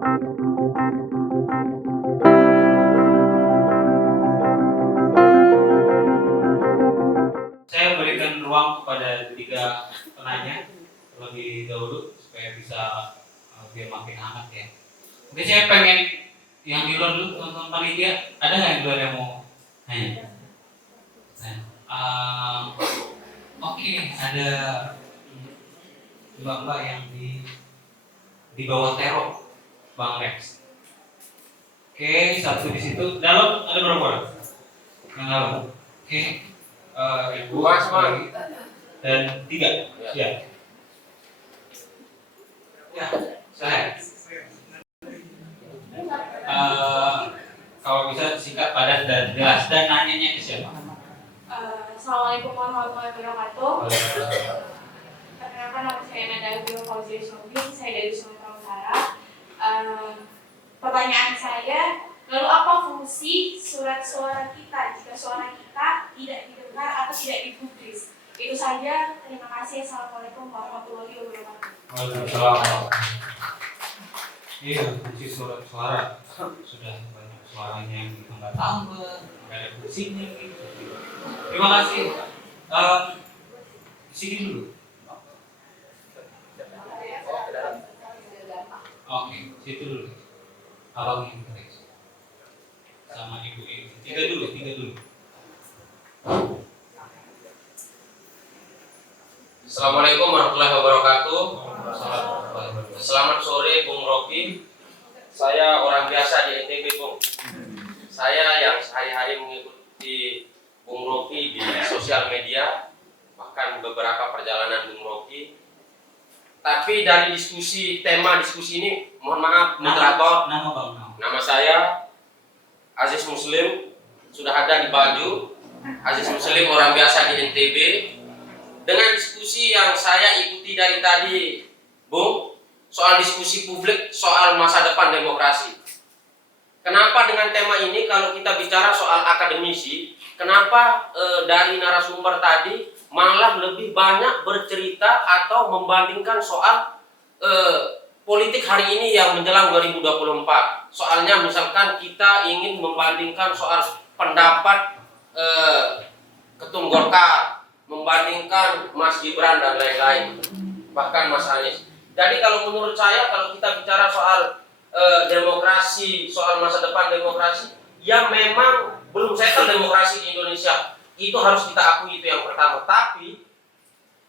Saya berikan ruang kepada tiga penanya terlebih dahulu supaya bisa biar makin hangat ya. Mungkin saya pengen yang di luar dulu, teman-teman panitia, ada nggak yang di luar yang mau nanya? Oke, ada mbak-mbak yang di bawah terok, Bang Rex. Oke, satu di situ. Dalam ada berapa orang? Yang dalam. Oke, ibu dan tiga. Ya. Ya, saya. Kalau bisa singkat, padat dan jelas, dan nanyanya ke siapa? Assalamualaikum warahmatullahi wabarakatuh. Perkenalkan, nama saya Nada Bio Fauzia Shobing, saya dari Sumatera Utara. Pertanyaan saya, lalu apa fungsi surat suara kita jika suara kita tidak didengar atau tidak dipublis? Itu saja, terima kasih. Assalamualaikum warahmatullahi wabarakatuh. Waalaikumsalam. Iya, fungsi surat suara sudah banyak suaranya yang kita nggak tambah, nggak ada fungsinya gitu. Terima kasih. Di sini dulu. Oke, situ dulu. Abang yang terus. Sama ibu ini. Tiga dulu. Assalamualaikum warahmatullahi wabarakatuh. Selamat sore Bung Rocky. Saya orang biasa di NTB, Bung. Saya yang sehari-hari mengikuti Bung Rocky di sosial media, bahkan beberapa perjalanan Bung Rocky. Tapi dari tema diskusi ini, mohon maaf moderator, nama saya Aziz Muslim, sudah ada di baju. Aziz Muslim, orang biasa di NTB. Dengan diskusi yang saya ikuti dari tadi, Bung, soal diskusi publik soal masa depan demokrasi. Kenapa dengan tema ini kalau kita bicara soal akademisi, kenapa dari narasumber tadi malah lebih banyak bercerita atau membandingkan soal politik hari ini yang menjelang 2024. Soalnya misalkan kita ingin membandingkan soal pendapat Ketum Golkar, membandingkan Mas Gibran dan lain-lain, bahkan Mas Anies. Jadi kalau menurut saya, kalau kita bicara soal demokrasi, soal masa depan demokrasi, yang memang belum settle demokrasi di Indonesia, itu harus kita akui, itu yang pertama. Tapi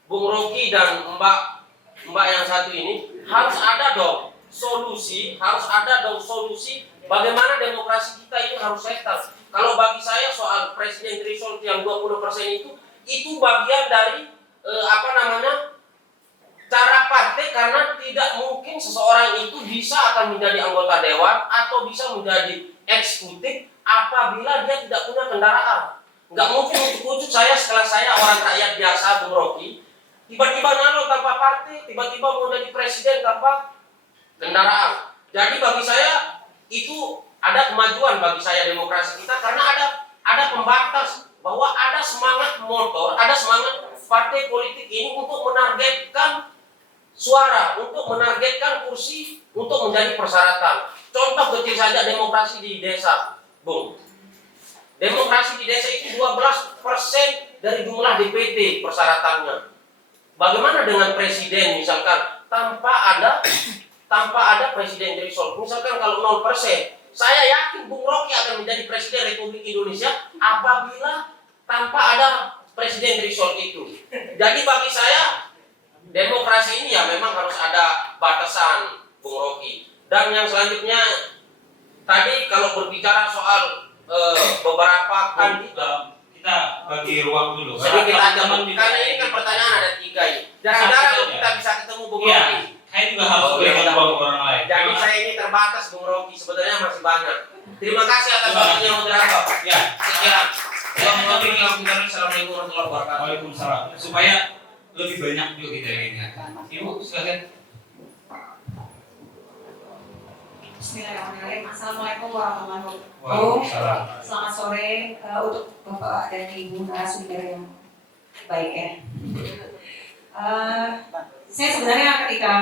Bung Rocky dan Mbak yang satu ini harus ada dong solusi, bagaimana demokrasi kita ini harus settle. Kalau bagi saya soal presiden threshold yang 20% itu bagian dari cara partai, karena tidak mungkin seseorang itu bisa akan menjadi anggota dewan atau bisa menjadi eksekutif apabila dia tidak punya kendaraan. Nggak mungkin ujuk-ujuk setelah saya orang rakyat biasa, Bung Rocky, tiba-tiba tanpa partai, tiba-tiba mau jadi presiden tanpa kendaraan. Jadi bagi saya itu ada kemajuan bagi saya demokrasi kita, karena ada pembatas bahwa ada semangat motor, ada semangat partai politik ini untuk menargetkan suara, untuk menargetkan kursi, untuk menjadi persyaratan. Contoh kecil saja demokrasi di desa, Bung. Demokrasi di desa itu 12% dari jumlah DPT persyaratannya. Bagaimana dengan presiden misalkan tanpa ada presiden threshold? Misalkan kalau 0%, saya yakin Bung Rocky akan menjadi presiden Republik Indonesia apabila tanpa ada presiden threshold itu. Jadi bagi saya demokrasi ini ya memang harus ada batasan, Bung Rocky. Dan yang selanjutnya tadi kalau berbicara soal beberapa kandidat, kita bagi ruang dulu. sedikit aja, karena ini kan pertanyaan ada 3 ini. Jarang-jarang kita bisa ketemu Bung Rocky. Saya juga harus berikan ruang ke orang lain. Jadi saya ini terbatas, Bung Rocky, sebenarnya masih banyak. Terima kasih atas waktunya moderator. Ya, sekian. Assalamualaikum warahmatullahi wabarakatuh. Waalaikumsalam. Supaya lebih banyak juga kita ingatkan. Ibu, silakan. Bismillahirrahmanirrahim. Assalamualaikum warahmatullahi wabarakatuh. Waalaikumsalam. Selamat sore untuk Bapak dan Ibu narasumber yang baik ya. Saya sebenarnya ketika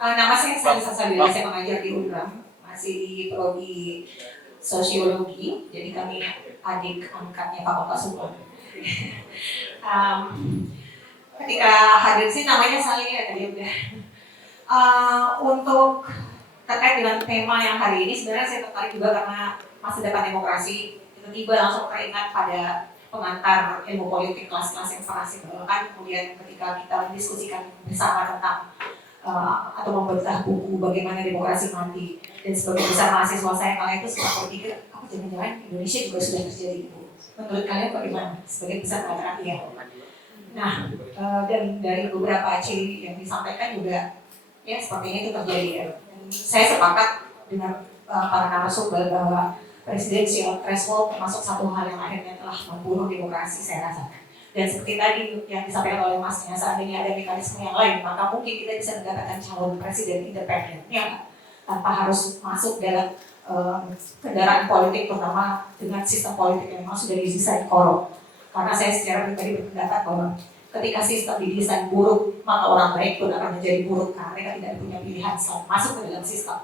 Nama saya Salisa Sabila, saya mengajar di UNRAM, masih di prodi sosiologi, jadi kami adik angkatnya Fakultas Hukum. Ketika hadir sih namanya Sali ya tadi udah. Untuk terkait dengan tema yang hari ini, sebenarnya saya tertarik juga karena masa depan demokrasi. Tiba-tiba langsung teringat pada pengantar ilmu politik kelas-kelas yang pernah saya bawakan. Kemudian ketika kita mendiskusikan bersama tentang atau membedah buku bagaimana demokrasi mati, dan sebagai besar mahasiswa saya kala itu sempat berpikir, apa jangan-jangan Indonesia juga sudah terjadi itu. Menurut kalian bagaimana? Sebagai besar mengatakan iya. Nah, dan dari beberapa ciri yang disampaikan juga ya sepertinya itu terjadi ya. Dan saya sepakat dengan para narasumber bahwa presidensial threshold termasuk satu hal yang akhirnya telah membunuh demokrasi saya rasa. Dan seperti tadi yang disampaikan oleh Masnya, seandainya ada mekanisme yang lain, maka mungkin kita bisa mendapatkan calon presiden independen yang tanpa harus masuk dalam kendaraan politik, terutama dengan sistem politik yang memang sudah didesain korup. Karena saya secara pribadi berpendapat bahwa ketika sistem didesain buruk, maka orang baik pun akan menjadi buruk karena mereka tidak punya pilihan selain masuk ke dalam sistem.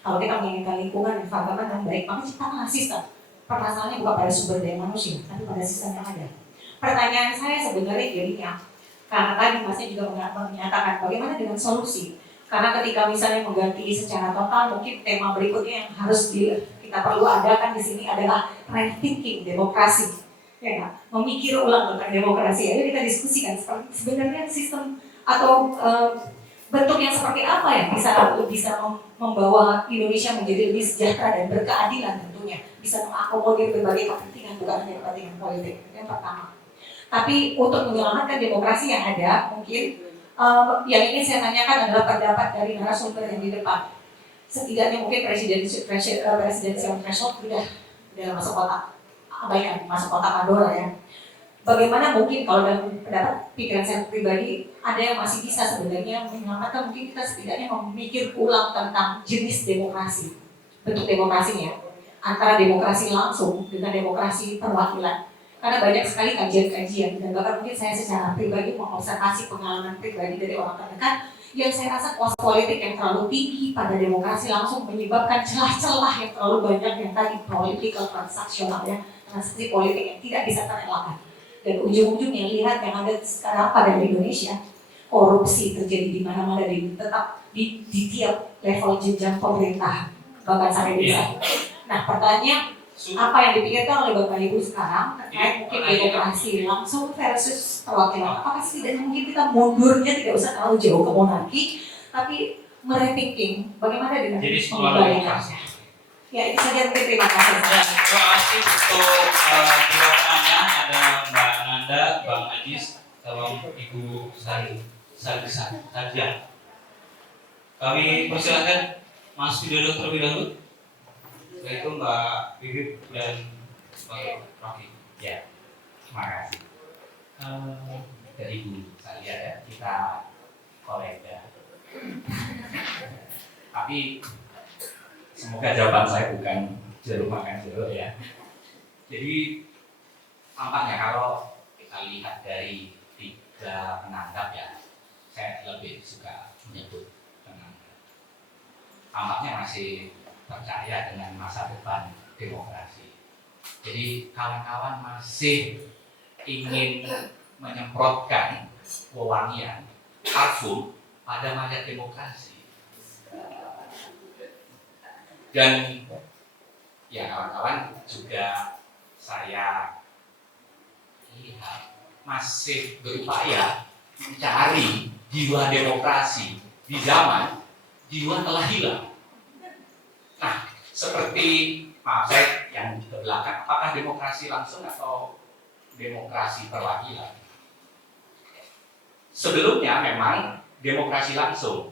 Kalau kita menginginkan lingkungan environment yang baik, maka ciptakanlah sistem. Permasalahannya bukan pada sumber daya manusia, tapi pada sistem yang ada. Pertanyaan saya sebenarnya jadinya, karena tadi Masnya juga menyatakan bagaimana dengan solusi. Karena ketika misalnya mengganti secara total, mungkin tema berikutnya yang harus kita perlu adakan di sini adalah rethinking demokrasi. Ya, memikir ulang tentang demokrasi. Ayo kita diskusikan sebenarnya sistem atau bentuk yang seperti apa yang bisa membawa Indonesia menjadi lebih sejahtera dan berkeadilan tentunya. Bisa mengakomodir berbagai kepentingan, bukan hanya kepentingan politik. Yang pertama. Tapi untuk menyelamatkan demokrasi yang ada, mungkin yang ingin saya tanyakan adalah pendapat dari narasumber yang di depan. Setidaknya mungkin presidensial threshold sudah masuk kotak abaikan, masuk kotak Pandora ya. Bagaimana mungkin kalau dalam pendapat pikiran saya pribadi ada yang masih bisa sebenarnya menyelamatkan, mungkin kita setidaknya memikir ulang tentang jenis demokrasi, bentuk demokrasinya, antara demokrasi langsung dengan demokrasi perwakilan. Karena banyak sekali kajian-kajian dan bahkan mungkin saya secara pribadi mengobservasi pengalaman pribadi dari orang terdekat yang saya rasa kuasa politik yang terlalu tinggi pada demokrasi langsung menyebabkan celah-celah yang terlalu banyak yang tadi political transaksional ya, transaksi politik yang tidak bisa terelakkan. Dan ujung-ujungnya lihat yang ada sekarang pada Indonesia, korupsi terjadi di mana-mana dan tetap di tiap level jenjang pemerintahan bahkan sampai desa. Nah pertanyaan apa yang dipikirkan oleh Bapak Ibu sekarang terkait mungkin demokrasi langsung versus perwakilan? Apakah setidaknya mungkin kita mundurnya tidak usah terlalu jauh ke monarki, tapi merethinking bagaimana dengan pengembaliannya? Ya itu saja, terima kasih. Terima kasih untuk jawabannya. Ada Mbak Nanda, Bang Ajis, sama Ibu Saja. Kami persilakan Mas Widodo terlebih dahulu. Setelah itu Mbak Bibip dan Mbak Rocky. Ya, terima kasih. Dari Ibu saya lihat ya, kita kolega. Tapi semoga jawaban saya bukan jeruk makan jeruk ya. Jadi tampaknya kalau kita lihat dari tiga penanggap ya, saya lebih suka menyebut penanggap. Tampaknya masih percaya dengan masa depan demokrasi. Jadi kawan-kawan masih ingin menyemprotkan wewangian parfum pada mayat demokrasi. Dan ya kawan-kawan juga saya lihat masih berupaya mencari jiwa demokrasi di zaman jiwa telah hilang. Nah, seperti maaf saya yang ke belakang, apakah demokrasi langsung atau demokrasi perwakilan? Sebelumnya memang demokrasi langsung,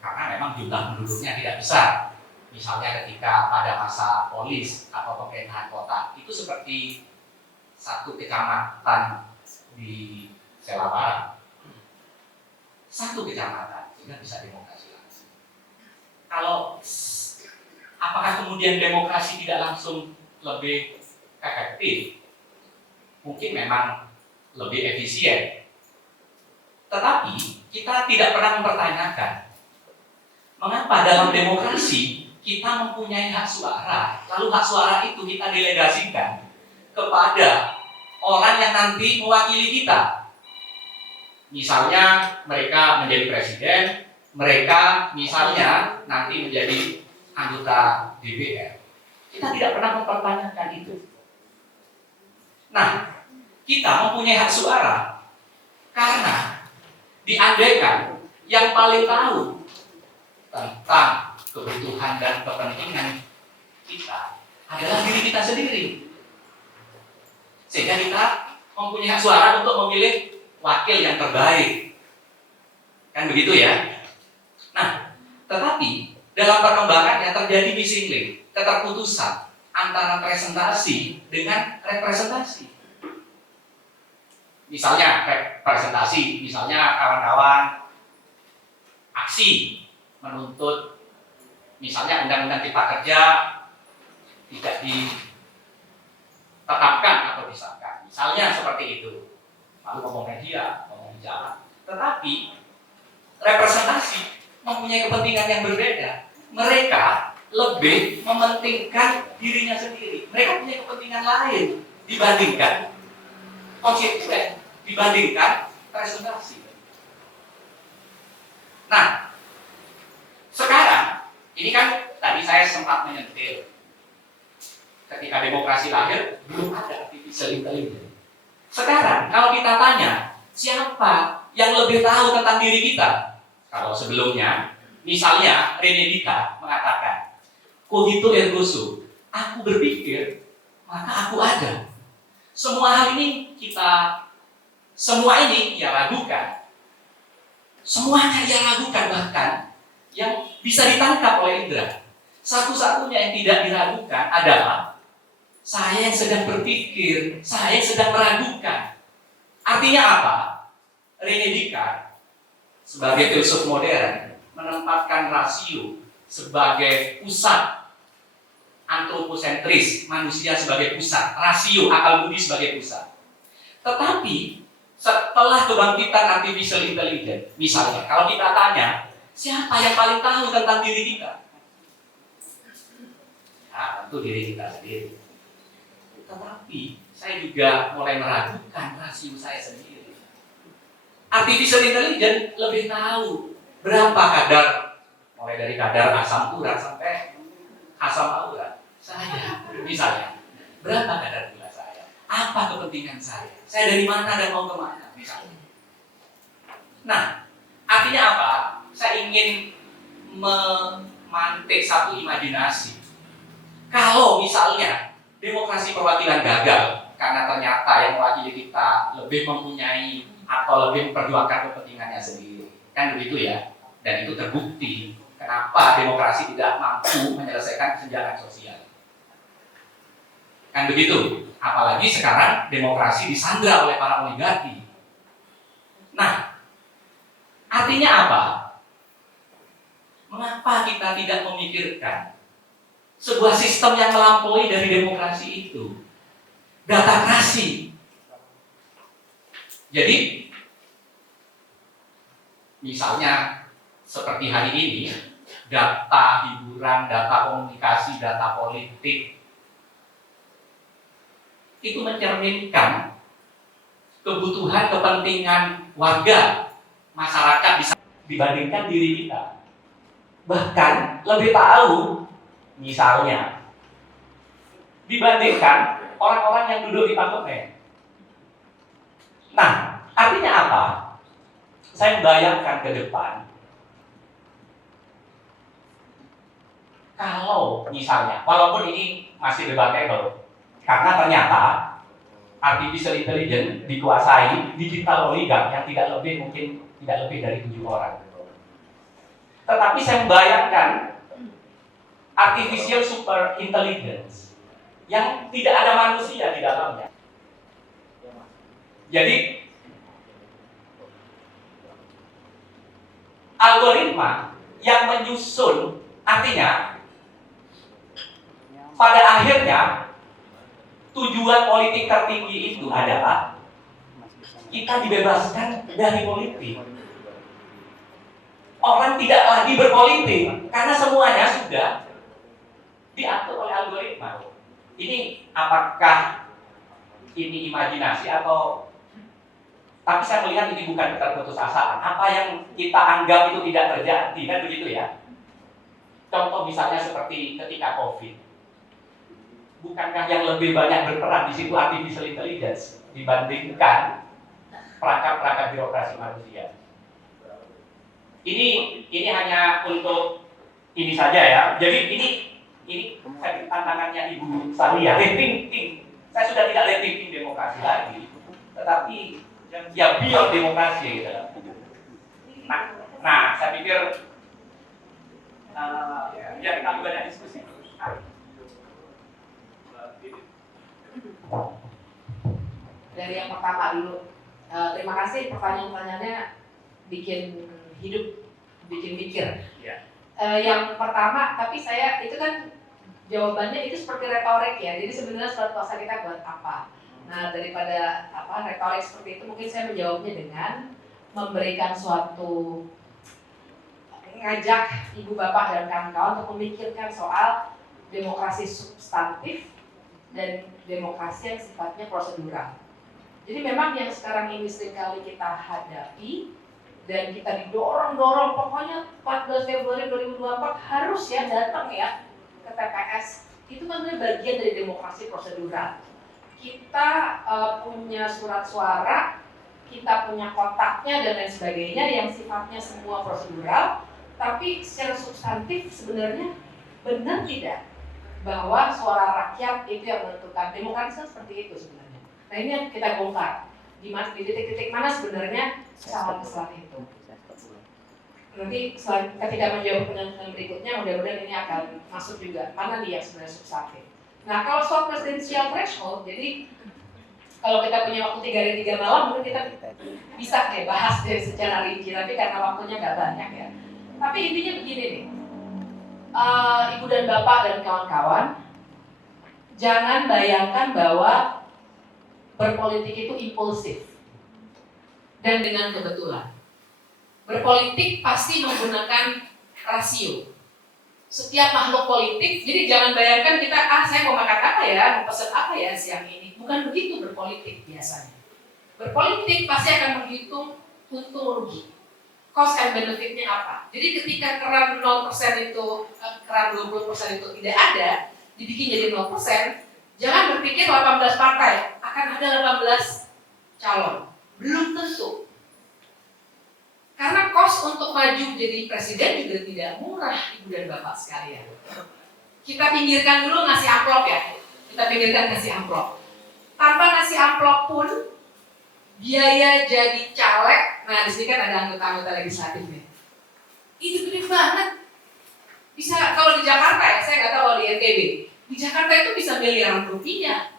karena memang jumlah penduduknya tidak besar. Misalnya ketika pada masa polis atau pemerintahan kota, itu seperti satu kecamatan di Selawara. Satu kecamatan, sehingga bisa demokrasi langsung. Kalau apakah kemudian demokrasi tidak langsung lebih efektif? Mungkin memang lebih efisien. Tetapi kita tidak pernah mempertanyakan Mengapa dalam demokrasi kita mempunyai hak suara, lalu hak suara itu kita delegasikan kepada orang yang nanti mewakili kita. Misalnya mereka menjadi presiden, mereka misalnya nanti menjadi anggota DPR. Kita tidak pernah mempertanyakan itu. Nah, kita mempunyai hak suara karena diandaikan yang paling tahu tentang kebutuhan dan kepentingan kita adalah diri kita sendiri. Sehingga kita mempunyai hak suara untuk memilih wakil yang terbaik. Kan begitu ya? Nah, tetapi dalam perkembangannya terjadi missing link, keterputusan antara presentasi dengan representasi. Misalnya representasi, misalnya kawan-kawan aksi menuntut misalnya undang-undang cipta kerja tidak ditetapkan atau disahkan. Misalnya seperti itu. Lalu ngomong media, ngomong jalan. Tetapi representasi mempunyai kepentingan yang berbeda. Mereka lebih mementingkan dirinya sendiri. Mereka punya kepentingan lain dibandingkan konstituen, dibandingkan presentasi. Nah, sekarang ini kan tadi saya sempat menyentil ketika demokrasi lahir belum ada artificial intelligence. Sekarang kalau kita tanya siapa yang lebih tahu tentang diri kita, kalau sebelumnya misalnya René Descartes mengatakan cogito ergo sum, aku berpikir maka aku ada. Semua hal ini semua ini ia ragukan. Semuanya ia ragukan, bahkan yang bisa ditangkap oleh indera. Satu-satunya yang tidak diragukan adalah saya yang sedang berpikir, saya yang sedang meragukan. Artinya apa? René Descartes sebagai filsuf modern menempatkan rasio sebagai pusat, antroposentris, manusia sebagai pusat, rasio akal budi sebagai pusat. Tetapi setelah kebangkitan artificial intelligence, misalnya kalau kita tanya siapa yang paling tahu tentang diri kita? Ya, tentu diri kita sendiri. Tetapi saya juga mulai meragukan rasio saya sendiri. Artificial intelligence lebih tahu berapa kadar, mulai dari kadar asam urat sampai asam laurat. Saya, misalnya, berapa kadar gula saya? Apa kepentingan saya? Saya dari mana dan mau kemana, misalnya. Nah, artinya apa? Saya ingin memantik satu imajinasi. Kalau misalnya demokrasi perwakilan gagal karena ternyata yang mewakili kita lebih mempunyai atau lebih memperjuangkan kepentingannya sendiri, kan begitu ya? Dan itu terbukti kenapa demokrasi tidak mampu menyelesaikan kesenjangan sosial. Kan begitu? Apalagi sekarang demokrasi disandra oleh para oligarki. Nah, artinya apa? Mengapa kita tidak memikirkan sebuah sistem yang melampaui dari demokrasi itu? Datakrasi. Jadi, misalnya seperti hari ini, data hiburan, data komunikasi, data politik, itu mencerminkan kebutuhan kepentingan warga, masyarakat bisa dibandingkan diri kita. Bahkan lebih tahu, misalnya, dibandingkan orang-orang yang duduk di parlemen. Nah, artinya apa? Saya membayangkan ke depan, kalau misalnya, walaupun ini masih debatable, karena ternyata artificial intelligence dikuasai digital oligark yang tidak lebih dari 7 orang. Tetapi saya membayangkan artificial super intelligence yang tidak ada manusia di dalamnya. Jadi algoritma yang menyusun, artinya pada akhirnya tujuan politik tertinggi itu adalah kita dibebaskan dari politik. orang tidak lagi berpolitik karena semuanya sudah diatur oleh algoritma. Ini apakah ini imajinasi atau, tapi saya melihat ini bukan keterputusasaan. Apa yang kita anggap itu tidak terjadi, kan begitu ya? Contoh misalnya seperti ketika COVID. Bukankah yang lebih banyak berperan di situ artificial intelligence dibandingkan perangkat-perangkat birokrasi manusia? Ini hanya untuk ini saja ya. Jadi ini tantangannya Ibu Sahlia. Rethinking. Saya sudah tidak rethinking demokrasi lagi, tetapi ya beyond demokrasi gitu. Nah, saya pikir ya kita banyak diskusi. Dari yang pertama dulu, terima kasih pertanyaan-pertanyaannya bikin hidup, bikin mikir. Ya. Yang pertama, tapi saya itu kan jawabannya itu seperti retorik ya. Jadi sebenarnya surat kuasa kita buat apa? Nah, daripada retorik seperti itu, mungkin saya menjawabnya dengan memberikan suatu ngajak ibu bapak dan kawan-kawan untuk memikirkan soal demokrasi substantif dan demokrasi yang sifatnya prosedural. Jadi memang yang sekarang ini seringkali kita hadapi dan kita didorong-dorong, pokoknya 14 Februari 2024 harus ya datang ya ke TPS. Itu kan bagian dari demokrasi prosedural. Kita punya surat suara, kita punya kotaknya dan lain sebagainya yang sifatnya semua prosedural, tapi secara substantif sebenarnya benar tidak bahwa suara rakyat itu yang menentukan. Demokrasi kan seperti itu sebenarnya. Nah ini yang kita bongkar. Di titik-titik mana sebenarnya kesalahan-kesalahan itu. Nanti ketika menjawab pertanyaan berikutnya, mudah-mudahan ini akan masuk juga. Mana nih yang sebenarnya substantif. Nah kalau soal presidensial threshold, jadi kalau kita punya waktu 3 hari 3 malam, mungkin kita bisa deh bahas dari secara rinci. Tapi karena waktunya nggak banyak ya. Tapi intinya begini nih. Ibu dan bapak dan kawan-kawan, jangan bayangkan bahwa berpolitik itu impulsif dan dengan kebetulan. Berpolitik pasti menggunakan rasio. Setiap makhluk politik, jadi jangan bayangkan kita, saya mau makan apa ya, mau pesan apa ya siang ini. Bukan begitu berpolitik biasanya. Berpolitik pasti akan menghitung untung rugi. Cost and benefit-nya apa. Jadi ketika keran 0% itu, keran 20% itu tidak ada, dibikin jadi 0%, jangan berpikir 18 partai, akan ada 18 calon. Belum tentu. Karena cost untuk maju jadi presiden juga tidak murah, Ibu dan Bapak sekalian. Kita pinggirkan dulu ngasih amplop ya. Kita pinggirkan ngasih amplop. Tanpa ngasih amplop pun, biaya jadi caleg, nah di sini kan ada anggota-anggota legislatif nih. Itu gede banget. Bisa kalau di Jakarta ya, saya nggak tahu kalau di NTB. Di Jakarta itu bisa miliaran rupiah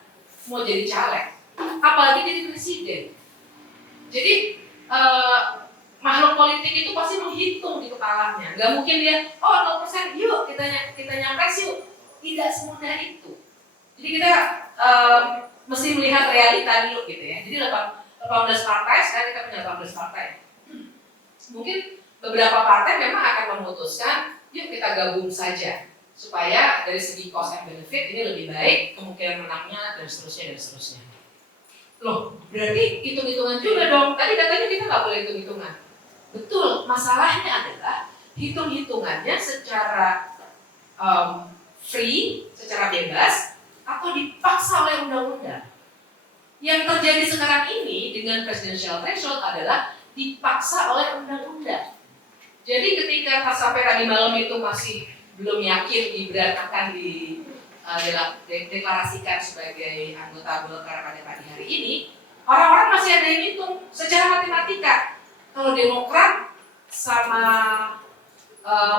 mau jadi caleg, apalagi jadi presiden. Jadi makhluk politik itu pasti menghitung di kepalanya. Gak mungkin dia, 0%, yuk kita nyapres yuk. Tidak semudah itu. Jadi kita mesti melihat realita dulu gitu ya. Jadi 18 partai, sekarang kita punya 18 partai. Mungkin beberapa partai memang akan memutuskan, yuk kita gabung saja. Supaya dari segi cost and benefit ini lebih baik, kemungkinan menangnya dan seterusnya. Loh, berarti hitung-hitungan juga dong. Tadi katanya kita nggak boleh hitung-hitungan. Betul, masalahnya adalah hitung-hitungannya secara free, secara bebas, atau dipaksa oleh undang-undang. Yang terjadi sekarang ini dengan presidential threshold adalah dipaksa oleh undang-undang. Jadi ketika sampai tadi malam itu masih belum yakin Gibran akan dideklarasikan sebagai anggota Golkar pada pagi hari ini, orang-orang masih ada yang hitung secara matematika. Kalau Demokrat sama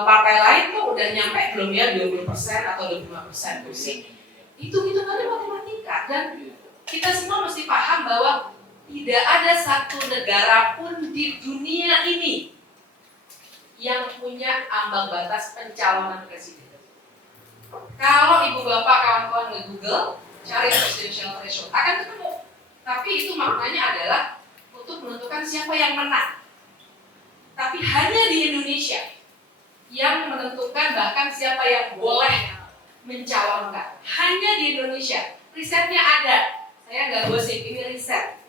partai lain tuh udah nyampe belum ya 20% atau 25% kursi. Itu hitungannya matematika dan kita semua mesti paham bahwa tidak ada satu negara pun di dunia ini yang punya ambang batas pencalonan presiden. Kalau ibu bapak kawan-kawan nge-google cari presidential threshold akan ketemu. Tapi itu maknanya adalah untuk menentukan siapa yang menang. Tapi hanya di Indonesia yang menentukan bahkan siapa yang boleh mencalonkan. Hanya di Indonesia. Risetnya ada. Saya nggak gosip, ini riset.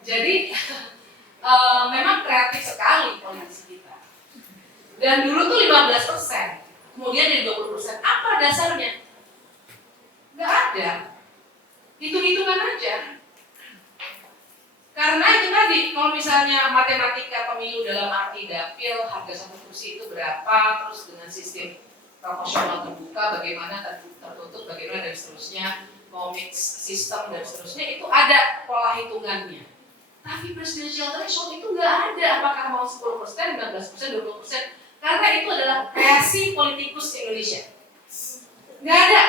Jadi memang kreatif sekali politisi kita. Dan dulu tuh 15%, kemudian jadi 20%. Apa dasarnya? Nggak ada. Hitung-hitungan aja. Karena itu tadi, kalau misalnya matematika pemilu dalam arti dapil, harga satu kursi itu berapa, terus dengan sistem proporsional terbuka, bagaimana tertutup, bagaimana dan seterusnya, mau mix sistem dan seterusnya, itu ada pola hitungannya. Tapi presidential threshold itu nggak ada, apakah mau 10%, 15%, 20%, karena itu adalah kreasi politikus Indonesia. Nggak ada.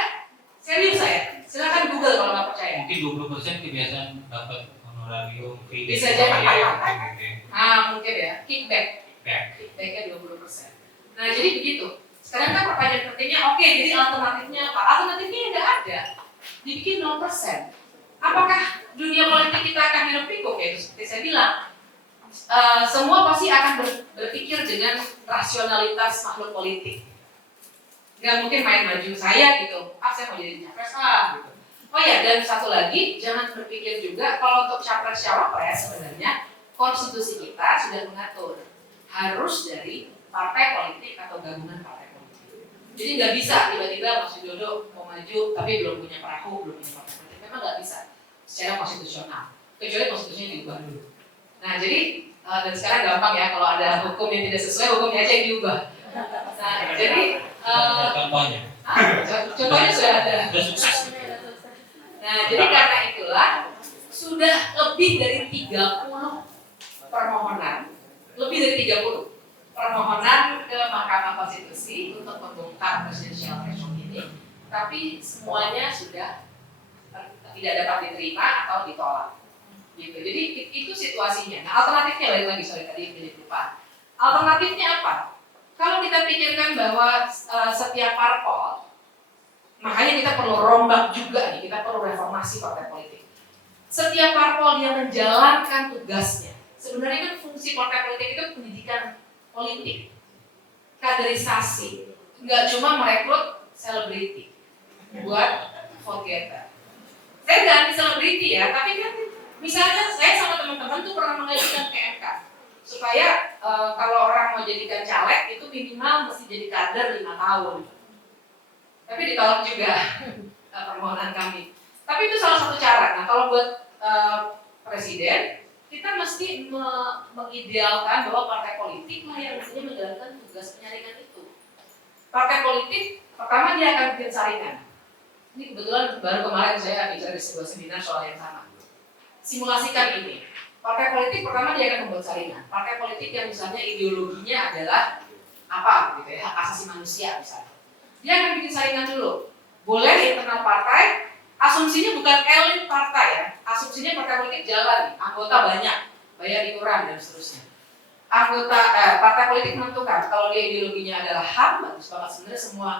Serius saya, silakan Google kalau nggak percaya. Mungkin 20% kebiasaan dapat honorarium fee. Bisa jadi. Gitu. Mungkin ya, kickback. Kickback. Kickbacknya 20%. Nah jadi begitu. Sekarang kan pertanyaan pentingnya, oke, jadi alternatifnya apa? Alternatifnya nggak ada. Dibikin 0%. Apakah dunia politik kita akan hidup pikuk? Ya, seperti saya bilang, semua pasti akan berpikir dengan rasionalitas makhluk politik. Nggak mungkin main maju saya gitu, saya mau jadi capres gitu. Oh ya, dan satu lagi, jangan berpikir juga kalau untuk capres cawapres sebenarnya konstitusi kita sudah mengatur harus dari partai politik atau gabungan partai politik. Jadi nggak bisa tiba-tiba Mas Widodo mau maju tapi belum punya perahu, belum punya partai politik. Memang nggak bisa secara konstitusional, kecuali konstitusinya diubah dulu. Nah jadi dan sekarang gampang ya, kalau ada hukum yang tidak sesuai, hukumnya aja yang diubah. Nah jadi contohnya. Contohnya sudah ada. Sudah sukses. Nah, jadi karena itulah sudah lebih dari 30 permohonan, lebih dari 30 permohonan ke Mahkamah Konstitusi untuk membongkar presidential threshold ini, tapi semuanya sudah tidak dapat diterima atau ditolak. Gitu. Jadi itu situasinya. Nah, alternatifnya balik lagi, sorry tadi pilih lupa. Alternatifnya apa? Kalau kita pikirkan bahwa setiap parpol, makanya kita perlu rombak juga nih, kita perlu reformasi partai politik. Setiap parpol yang menjalankan tugasnya, sebenarnya kan fungsi partai politik itu pendidikan politik, kaderisasi, nggak cuma merekrut selebriti buat vote getter. Saya nggak anti selebriti ya, tapi kan misalnya saya sama teman-teman tuh pernah mengajukan ke MK supaya kalau orang mau jadikan caleg itu minimal mesti jadi kader 5 tahun. Tapi ditolak juga permohonan kami. Tapi itu salah satu cara. Nah kalau buat presiden, kita mesti mengidealkan bahwa partai politik lah yang mestinya menjalankan tugas penyaringan itu. Partai politik pertama dia akan bikin saringan. Ini kebetulan baru kemarin saya bicara di sebuah seminar soal yang sama. Simulasikan ini. Partai politik pertama dia akan membuat saringan. Partai politik yang misalnya ideologinya adalah apa gitu ya, hak asasi manusia misalnya. Dia akan bikin saringan dulu. Boleh internal partai, asumsinya bukan elit partai ya. Asumsinya partai politik jalan, anggota banyak, bayar iuran dan seterusnya. Anggota partai politik menentukan kalau dia ideologinya adalah HAM, bagus banget. Sebenarnya semua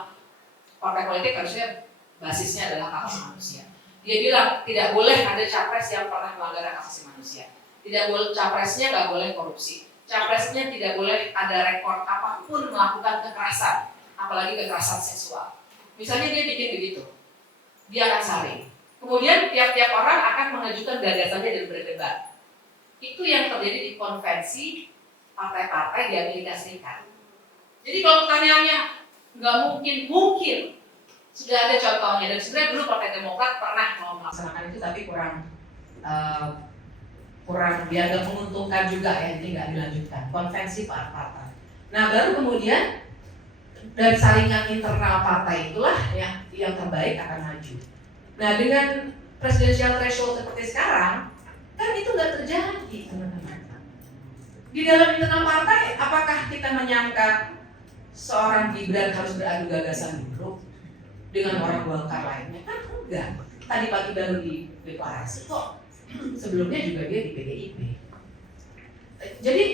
partai politik harusnya basisnya adalah hak asasi manusia. Dia bilang tidak boleh ada capres yang pernah melanggar hak asasi manusia. Tidak boleh, capresnya nggak boleh korupsi. Capresnya tidak boleh ada rekor apapun melakukan kekerasan, apalagi kekerasan seksual. Misalnya dia bikin begitu, dia akan saring. Kemudian tiap-tiap orang akan mengajukan gagasannya dan berdebat. Itu yang terjadi di konvensi partai-partai di Amerika Serikat. Jadi kalau pertanyaannya nggak mungkin sudah ada contohnya. Dan sebenarnya dulu Partai Demokrat pernah mau melaksanakan itu tapi kurang dianggap menguntungkan juga ya, jadi nggak dilanjutkan. Konvensi partai. Nah baru kemudian dari saringan internal partai itulah yang terbaik akan maju. Nah dengan presidential threshold seperti sekarang, kan itu nggak terjadi teman-teman. Di dalam internal partai, apakah kita menyangka seorang Gibran harus beradu gagasan dulu dengan orang Golkar lainnya? Kan enggak. Tadi pagi baru deklarasi kok. Sebelumnya juga dia di PDIP. Jadi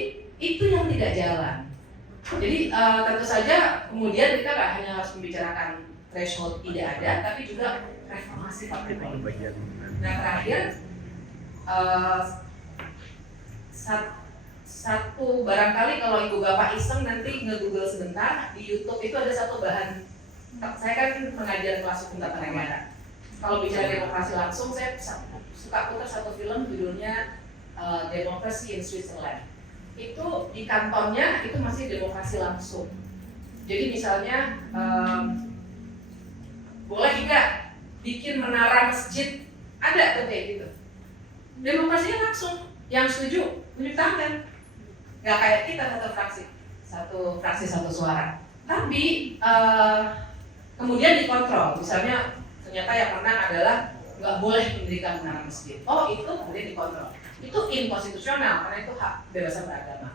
itu yang tidak jalan. Jadi tentu saja kemudian kita nggak hanya harus membicarakan threshold tidak ada, tapi juga reformasi partai politik. Nah terakhir satu, barangkali kalau ibu bapak iseng nanti nge-google sebentar, di YouTube itu ada satu bahan. Saya kan mengajar kelas hukum tata negara. Kalau bicara demokrasi langsung, saya suka putar satu film judulnya Democracy in Switzerland. Itu di kantonnya itu masih demokrasi langsung. Jadi misalnya boleh nggak bikin menara masjid, ada tuh kayak gitu. Demokrasinya langsung, yang setuju tunjuk tangan. Nggak kayak kita satu fraksi satu suara. Tapi kemudian dikontrol. Misalnya ternyata yang menang adalah nggak boleh mendirikan menara masjid. Oh itu kemudian dikontrol. Itu inkonstitusional karena itu hak kebebasan beragama.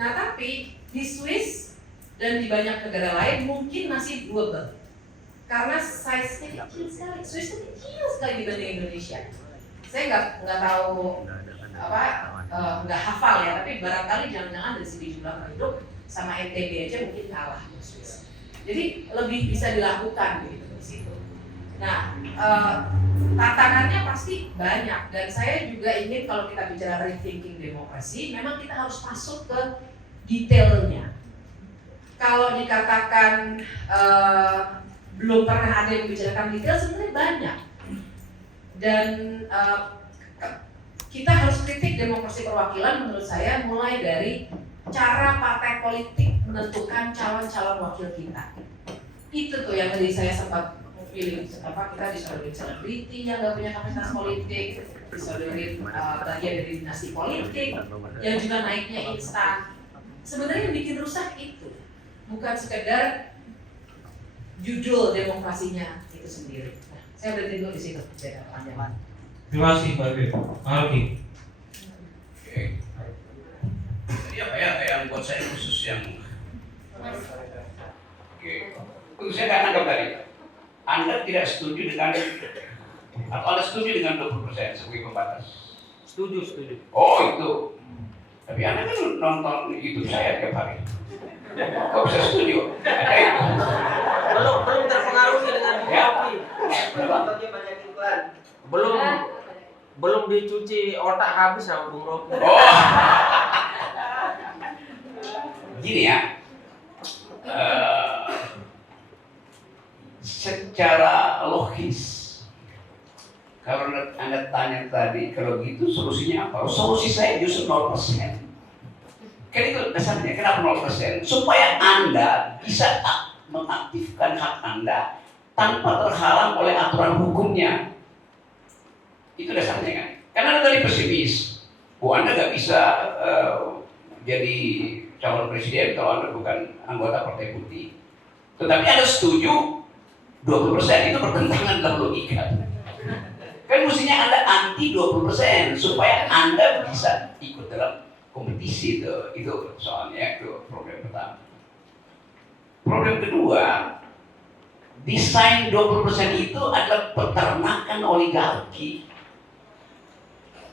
Nah tapi di Swiss dan di banyak negara lain mungkin masih doable. Karena size-nya kecil sekali. Swiss itu kecil sekali dibanding Indonesia. Saya nggak tahu nggak hafal ya, tapi barangkali jangan-jangan dari segi jumlah penduduk sama NTB aja mungkin kalah di Swiss. Jadi lebih bisa dilakukan gitu di situ. Nah, tantangannya pasti banyak dan saya juga ingin kalau kita bicara rethinking demokrasi, memang kita harus masuk ke detailnya. Kalau dikatakan belum pernah ada yang membicarakan detail, sebenarnya banyak. Dan kita harus kritik demokrasi perwakilan menurut saya mulai dari cara partai politik menentukan calon-calon wakil kita. Itu tuh yang tadi saya sempat pilih kita disodorin selebriti yang nggak punya kapasitas politik, disodorin bagian dari dinasti politik yang juga naiknya instan. Sebenarnya yang bikin rusak itu bukan sekedar judul demokrasinya itu sendiri. Nah, saya berhenti dulu di situ, saya panjang. Terima kasih Pak Alvin. Pak Alvin. Oke. Jadi apa ya yang buat saya khusus yang oke. Itu saya akan anggap tadi. Anda tidak setuju dengan atau Anda setuju dengan 20% sebagai pembatas? Setuju. Oh itu. Tapi Anda kan nonton YouTube saya tiap hari. Kok bisa setuju? Ada itu. Belum terpengaruhi dengan Ya. Nontonnya banyak iklan. Belum dicuci otak habis sama Bung Rocky. Oh. Gini ya. Secara logis, kalau Anda tanya tadi, kalau gitu solusinya apa? Solusi saya justru 0%. Kan itu dasarnya, kenapa 0%? Supaya Anda bisa mengaktifkan hak Anda tanpa terhalang oleh aturan hukumnya. Itu dasarnya kan. Karena Anda tadi pesimis, Anda nggak bisa jadi calon presiden kalau Anda bukan anggota Partai Putih. Tetapi Anda setuju 20% itu bertentangan dalam logika. Kan mestinya Anda anti 20% supaya Anda bisa ikut dalam kompetisi itu soalnya itu problem pertama. Problem kedua, desain 20% itu adalah peternakan oligarki.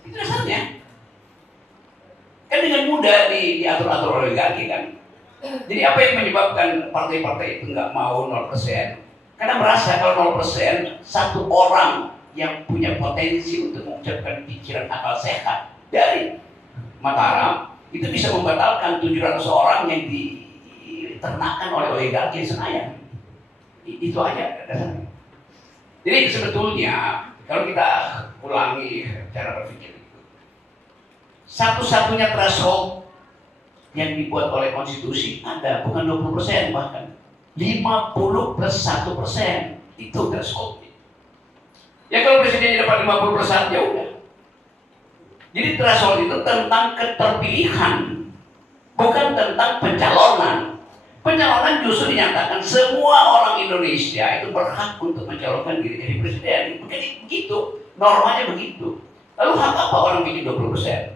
Itu dasarnya. Kan dengan mudah diatur-atur oligarki kan. Jadi apa yang menyebabkan partai-partai itu nggak mau 0%? Karena merasa kalau 0% satu orang yang punya potensi untuk mengucapkan pikiran akal sehat dari Mataram itu bisa membatalkan 700 orang yang diternakan oleh oligarki di Senayan. Itu aja dasarnya. Jadi sebetulnya kalau kita ulangi cara berpikir itu, satu-satunya threshold yang dibuat oleh konstitusi ada bukan 20%, bahkan 50 plus 1% itu threshold. Ya kalau presidennya dapat 50% ya udah. Jadi threshold itu tentang keterpilihan, bukan tentang pencalonan. Pencalonan justru dinyatakan semua orang Indonesia itu berhak untuk mencalonkan diri jadi presiden. Begitu, normanya begitu. Lalu hak apa orang bikin 20%?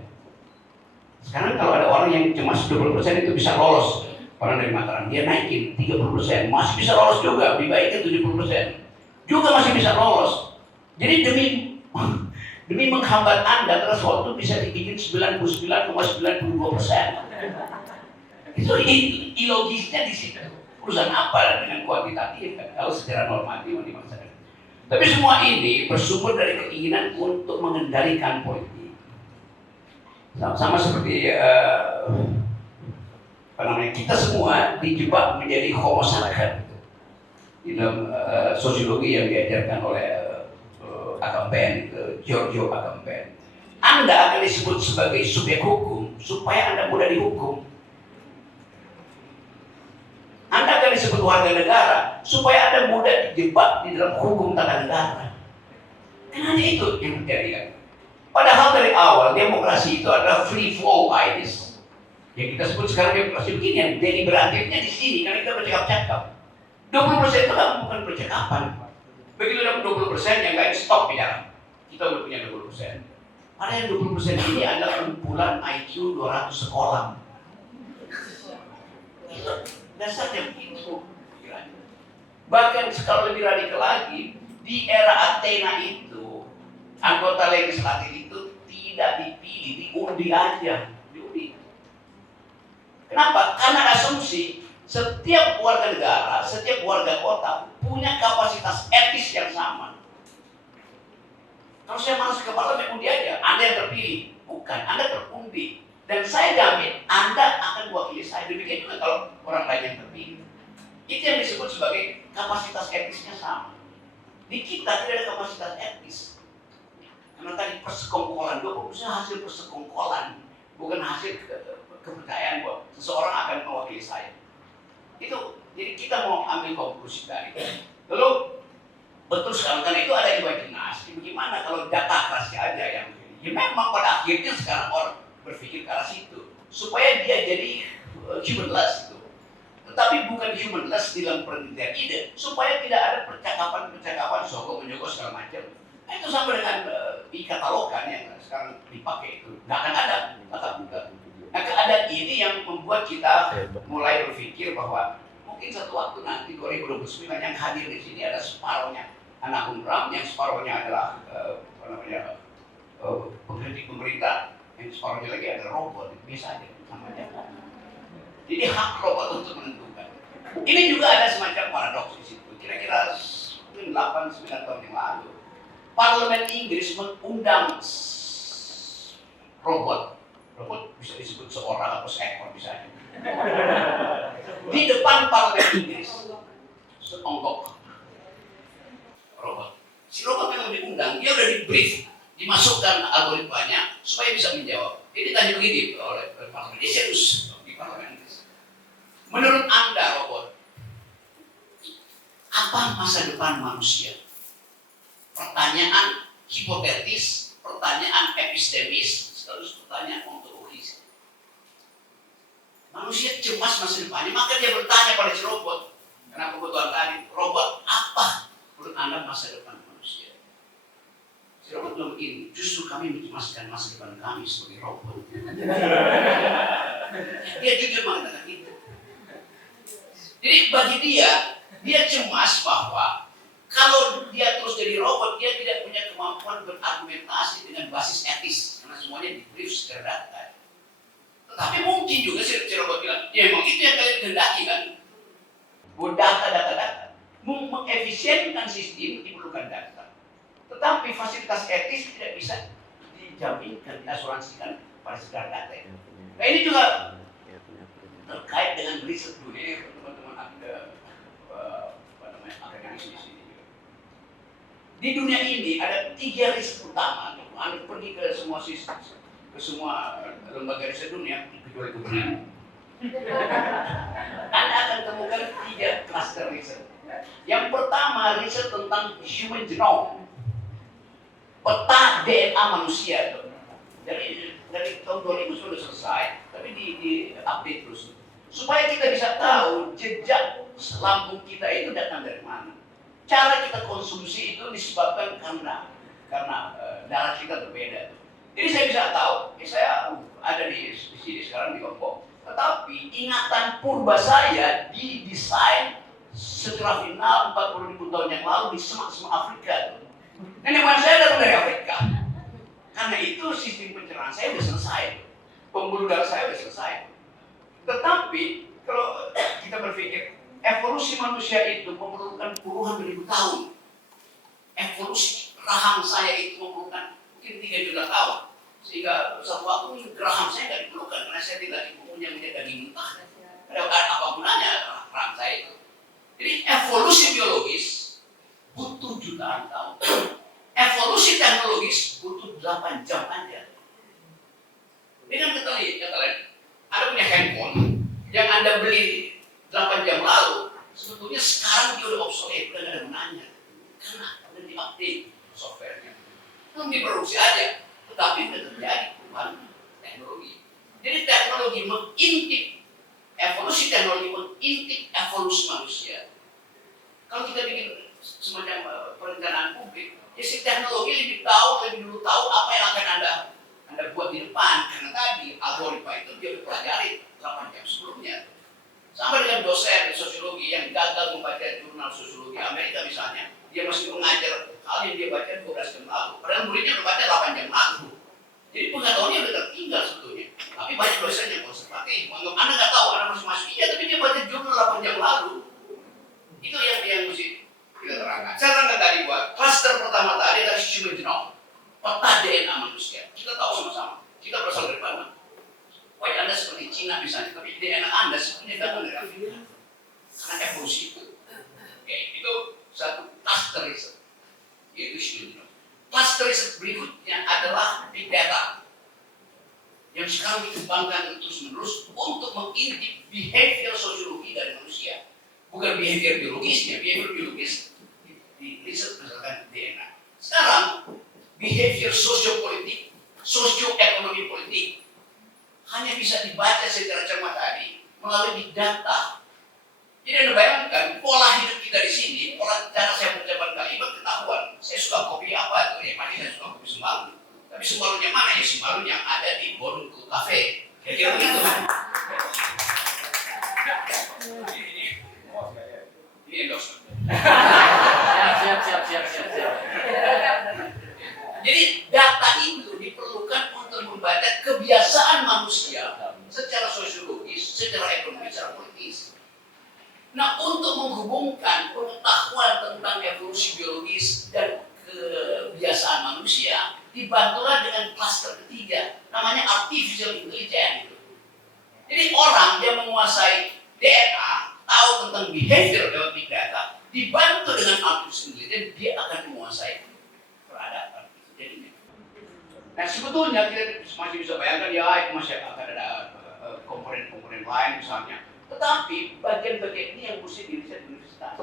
Sekarang kalau ada orang yang cuma 20% itu bisa lolos, orang dari Mataram, dia naikin 30%, masih bisa lolos juga, dibaikin 70%, juga masih bisa lolos. Jadi demi menghambat Anda, threshold itu bisa dibikin 99,92%. Itu ilogisnya di situ. Urusan apa dengan kuantitatif kan? Kalau secara normatif dimaksakan. Tapi semua ini bersumber dari keinginan untuk mengendalikan politik. Sama seperti kita semua dijebak menjadi homo sapien di dalam sosiologi yang diajarkan oleh Agamben, Giorgio Agamben. Anda akan disebut sebagai subjek hukum supaya Anda mudah dihukum. Anda akan disebut warga negara supaya Anda mudah dijebak di dalam hukum tata negara. Dan hanya itu yang terjadi kan. Padahal dari awal demokrasi itu adalah free flow ideas. Yang kita sebut sekarang demokrasi begini, deliberatifnya di sini karena kita bercakap-cakap. 20% itu bukan percakapan. Begitu dapat 20% yang lain stop bicara. Kita udah punya 20%. Ada yang 20% ini adalah kumpulan IQ 200 sekolah. Itu dasarnya begitu. Bahkan kalau lebih radikal lagi, di era Athena itu anggota legislatif itu tidak dipilih, diundi aja, diundi. Kenapa? Karena asumsi setiap warga negara, setiap warga kota punya kapasitas etis yang sama. Kalau saya masuk ke parlemen, undi aja, Anda yang terpilih, bukan, Anda terundi. Dan saya jamin Anda akan mewakili saya. Demikian juga kalau orang lain yang terpilih. Itu yang disebut sebagai kapasitas etisnya sama. Di kita tidak ada kapasitas etis. Karena tadi persekongkolan, 20% hasil persekongkolan, bukan hasil kepercayaan bahwa seseorang akan mewakili saya. Itu, jadi kita mau ambil konklusi dari itu. Lalu, betul sekarang, karena itu ada imajinasi. Bagaimana kalau data kerasnya aja yang begini? Ya memang pada akhirnya sekarang orang berpikir ke arah situ. Supaya dia jadi humanless itu. Tetapi bukan humanless dalam penelitian ide. Supaya tidak ada percakapan-percakapan sogok menyogok segala macam. Nah, itu sama dengan e-katalogan yang sekarang dipakai itu. Nggak akan ada, tetap bukan. Nah, keadaan ini yang membuat kita mulai berpikir bahwa mungkin satu waktu nanti 2029 yang hadir di sini ada separuhnya anak umram, yang separuhnya adalah pengkritik pemerintah, yang separuhnya lagi adalah robot. Bisa aja sama aja. Jadi hak robot untuk menentukan. Ini juga ada semacam paradoks di situ. Kira-kira 8-9 tahun yang lalu, Parlemen Inggris mengundang robot. Robot bisa disebut seorang atau seekor misalnya. Di depan Parlemen Inggris, seonggok robot. Si robot yang diundang, dia udah di-brief, dimasukkan algoritmanya supaya bisa menjawab. Ini tanya begini oleh Parlemen. Ini serius di Parlemen Inggris. Menurut Anda, robot, apa masa depan manusia? Pertanyaan hipotetis, pertanyaan epistemis, terus pertanyaan ontologis. Manusia cemas masa depannya, maka dia bertanya pada si robot. Karena kebutuhan tadi, robot, apa menurut Anda masa depan manusia? Si robot bilang begini, justru kami mencemaskan masa depan kami sebagai robot. Dia jujur mengatakan itu. Jadi bagi dia cemas bahwa kalau dia terus jadi robot, dia tidak punya kemampuan berargumentasi dengan basis etis. Karena semuanya di-brief secara data. Tetapi mungkin juga si robot bilang, ya emang itu yang kalian kehendaki kan. Buat data. Mengefisienkan sistem diperlukan data. Tetapi fasilitas etis tidak bisa dijaminkan, diasuransikan pada sekedar data. Nah ini juga terkait dengan riset dunia teman-teman akademis di sini. Di dunia ini ada 3 riset utama. Anda pergi ke semua sistem, ke semua lembaga riset dunia, kecuali kebenaran. Anda akan temukan 3 cluster riset. Yang pertama riset tentang human genome, peta DNA manusia. Dari tahun 2000 sudah selesai, tapi di-update terus. Supaya kita bisa tahu jejak lambung kita itu datang dari mana. Cara kita konsumsi itu disebabkan karena darah kita berbeda. Jadi saya bisa tahu, saya ada di sini sekarang di Lombok. Tetapi ingatan purba saya didesain secara final 40.000 tahun yang lalu di semak-semak Afrika. Nenek moyang saya datang dari Afrika. Karena itu sistem pencernaan saya sudah selesai. Pembuluh darah saya sudah selesai. Tetapi kalau kita berpikir evolusi manusia itu memerlukan puluhan ribu tahun. Evolusi rahang saya itu memerlukan mungkin 3 juta tahun. Sehingga suatu waktu geraham saya nggak diperlukan karena saya tinggal di punya daging mentah. Ada apa gunanya raham saya itu? Jadi evolusi biologis butuh jutaan tahun. Evolusi teknologis butuh 8 jam aja. Ini kan kita lihat, Anda punya handphone yang Anda beli 8 jam lalu, sebetulnya sekarang dia udah obsolete, udah nggak ada gunanya. Karena udah di-update softwarenya. Belum diproduksi aja, tetapi udah terjadi perubahan teknologi. Jadi teknologi mengintip, evolusi teknologi mengintip evolusi manusia. Kalau kita bikin semacam perencanaan publik, ya si teknologi lebih dulu tahu apa yang akan Anda buat di depan. Karena tadi algoritma itu dia dipelajari 8 jam sebelumnya. Sama dengan dosen sosiologi yang gagal membaca jurnal sosiologi Amerika misalnya, dia masih mengajar hal yang dia baca 12 jam lalu. Padahal muridnya udah baca 8 jam lalu. Jadi pengetahuannya udah tertinggal sebetulnya. Tapi banyak dosen yang konservatif. Menganggap Anda nggak tahu, Anda masih masuk. Iya, tapi dia baca jurnal 8 jam lalu. Itu yang mesti kita terangkan. Saya terangkan tadi buat klaster pertama tadi adalah human genome, peta DNA manusia. Kita tahu sama-sama. Kita berasal dari mana? Wajah Anda seperti Cina misalnya, tapi DNA Anda sebenarnya datang dari Afrika. Karena evolusi itu. Oke, itu satu cluster riset, yaitu human genome. Cluster riset berikutnya adalah big data, yang sekarang dikembangkan terus-menerus untuk mengintip behavior sosiologi dari manusia. Bukan behavior biologisnya, behavior biologis di riset berdasarkan DNA. Sekarang, behavior sosiopolitik, sosioekonomi politik hanya bisa dibaca secara cermat tadi melalui big data. Jadi Anda bayangkan pola hidup kita di sini, pola cara saya mengucapkan kalimat ketahuan. Saya suka kopi apa tuh? Ya pasti saya suka kopi Sembalu. Tapi Sembalunya mana ya? Sembalu yang ada di Bonku Cafe. Kira-kira begitu. Ini endorsement. Siap. Jadi data itu diperlukan untuk membaca kebiasaan manusia secara sosiologis, secara ekonomi, secara politis. Nah, untuk menghubungkan pengetahuan tentang evolusi biologis dan kebiasaan manusia, dibantulah dengan klaster ketiga, namanya artificial intelligence. Jadi orang yang menguasai DNA, tahu tentang behavior lewat big data, dibantu dengan artificial intelligence, dia akan menguasai peradaban. Jadinya. Nah, sebetulnya kita masih bisa bayangkan ya itu masih akan ada komponen-komponen lain misalnya. Tetapi bagian-bagian ini yang mesti diriset di universitas.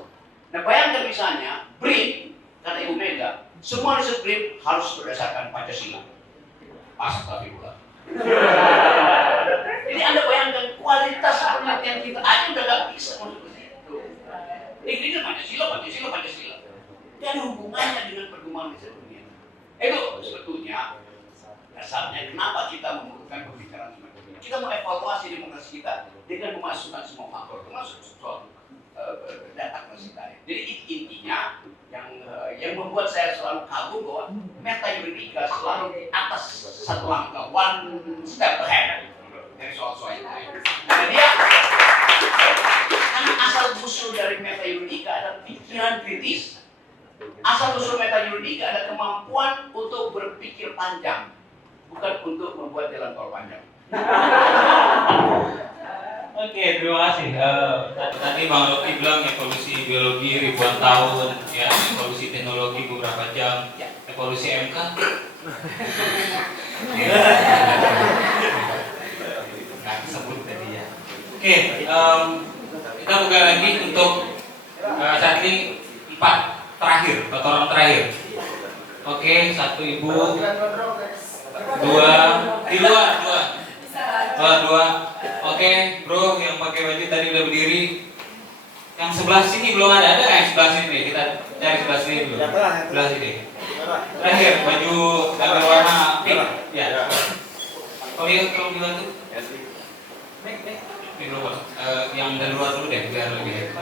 Nah, bayangkan misalnya BRIN, kata Ibu Mega, semua riset BRIN harus berdasarkan Pancasila. Masa tapi pula. Jadi Anda bayangkan kualitas penelitian kita aja udah gak bisa masuk ke situ. Ini Pancasila. Tidak ada hubungannya dengan perkembangan riset dunia. Itu sebetulnya dasarnya kenapa kita membutuhkan pembicaraan semacam ini. Kita mau evaluasi demokrasi kita dengan memasukkan semua faktor, termasuk soal data klasik tadi. Jadi intinya yang membuat saya selalu kagum bahwa meta juridika selalu di atas satu langkah, one step ahead dari soal-soal itu. Nah, dia karena asal usul dari meta juridika adalah pikiran kritis. Asal usul meta juridika ada kemampuan untuk berpikir panjang, bukan untuk membuat jalan tol panjang. Oke, terima kasih. Tadi Bang Rocky bilang evolusi biologi ribuan tahun, ya, evolusi teknologi beberapa jam, evolusi MK. Nggak disebut tadi ya. Oke, kita buka lagi untuk saat ini 4 orang terakhir. Oke, 1 ibu, 2 di luar. Oke, bro yang pakai baju tadi udah berdiri. Yang sebelah sini belum ada yang sebelah sini. Kita cari sebelah sini dulu. Sebelah sini. Terakhir baju gambar warna pink. Ya. Oh iya, kalau bilang tuh. Ini dulu, yang dari luar dulu deh biar lebih.